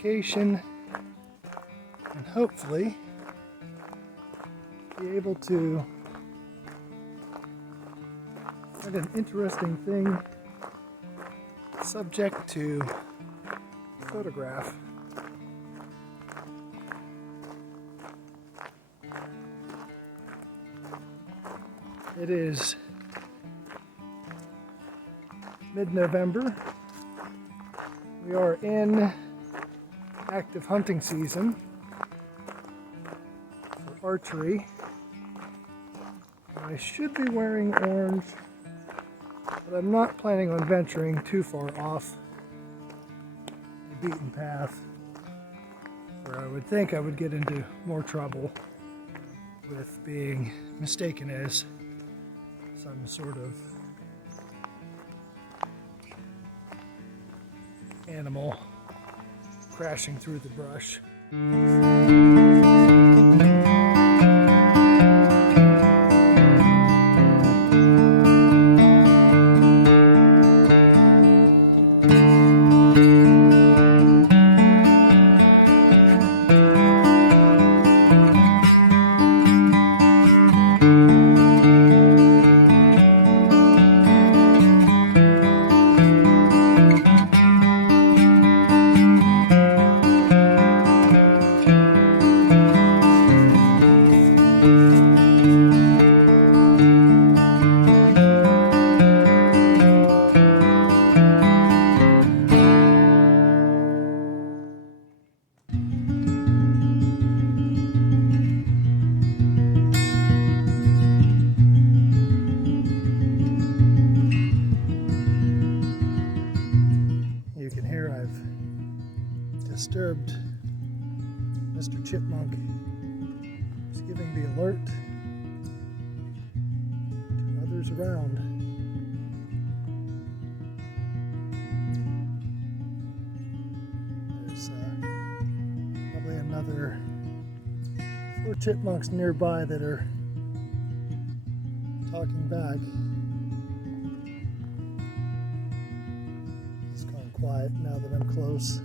location and hopefully be able to find an interesting thing subject to photograph. It is mid-November. We are in active hunting season for archery. I should be wearing orange, but I'm not planning on venturing too far off the beaten path where I would think I would get into more trouble with being mistaken as some sort of animal crashing through the brush. Disturbed Mr. Chipmunk. He's giving the alert to others around. There's probably another 4 chipmunks nearby that are talking back. He's gone quiet now that I'm close.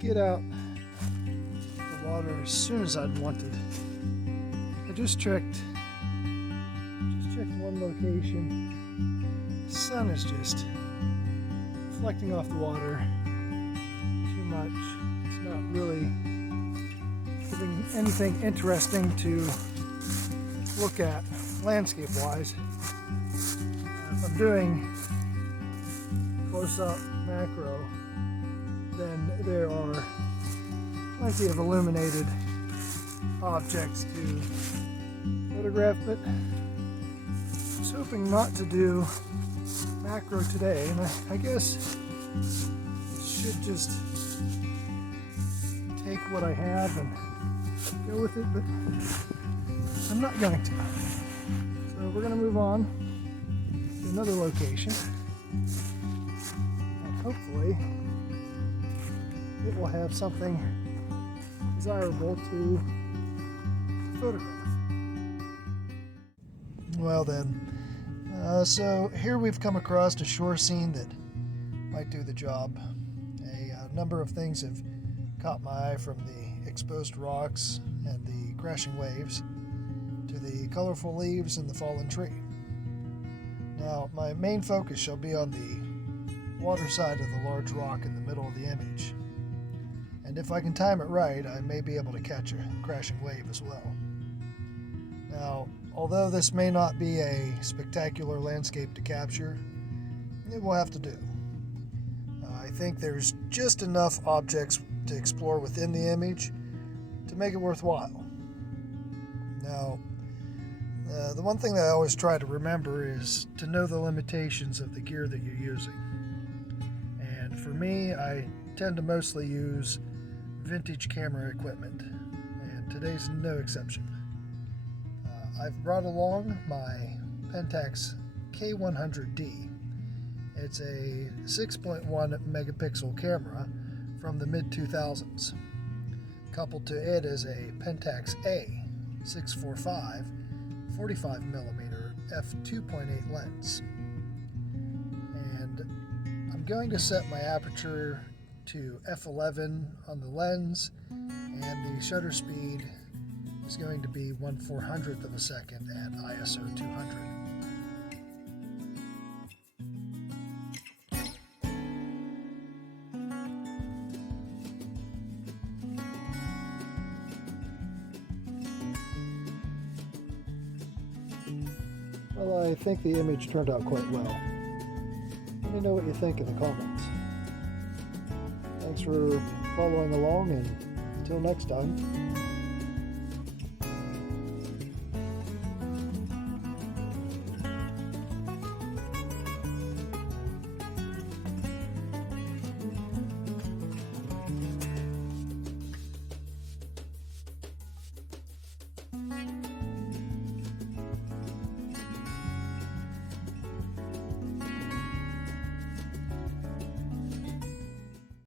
Get out the water as soon as I'd wanted. I just checked one location. The sun is just reflecting off the water too much. It's not really giving anything interesting to look at landscape-wise. If I'm doing close-up macro, then there are plenty of illuminated objects to photograph, but I was hoping not to do macro today, and I guess I should just take what I have and go with it, but I'm not going to. So we're going to move on to another location, and hopefully it will have something desirable to photograph. Well then, so here we've come across a shore scene that might do the job. A number of things have caught my eye, from the exposed rocks and the crashing waves to the colorful leaves and the fallen tree. Now, my main focus shall be on the water side of the large rock in the middle of the image. And if I can time it right, I may be able to catch a crashing wave as well. Now, although this may not be a spectacular landscape to capture, it will have to do. I think there's just enough objects to explore within the image to make it worthwhile. Now, the one thing that I always try to remember is to know the limitations of the gear that you're using. And for me, I tend to mostly use vintage camera equipment, and today's no exception. I've brought along my Pentax K100D. It's a 6.1 megapixel camera from the mid-2000s. Coupled to it is a Pentax A 645 45mm f2.8 lens. And I'm going to set my aperture to f11 on the lens, and the shutter speed is going to be 1/400th of a second at ISO 200. Well, I think the image turned out quite well. Let me know what you think in the comments. Thanks for following along, and until next time.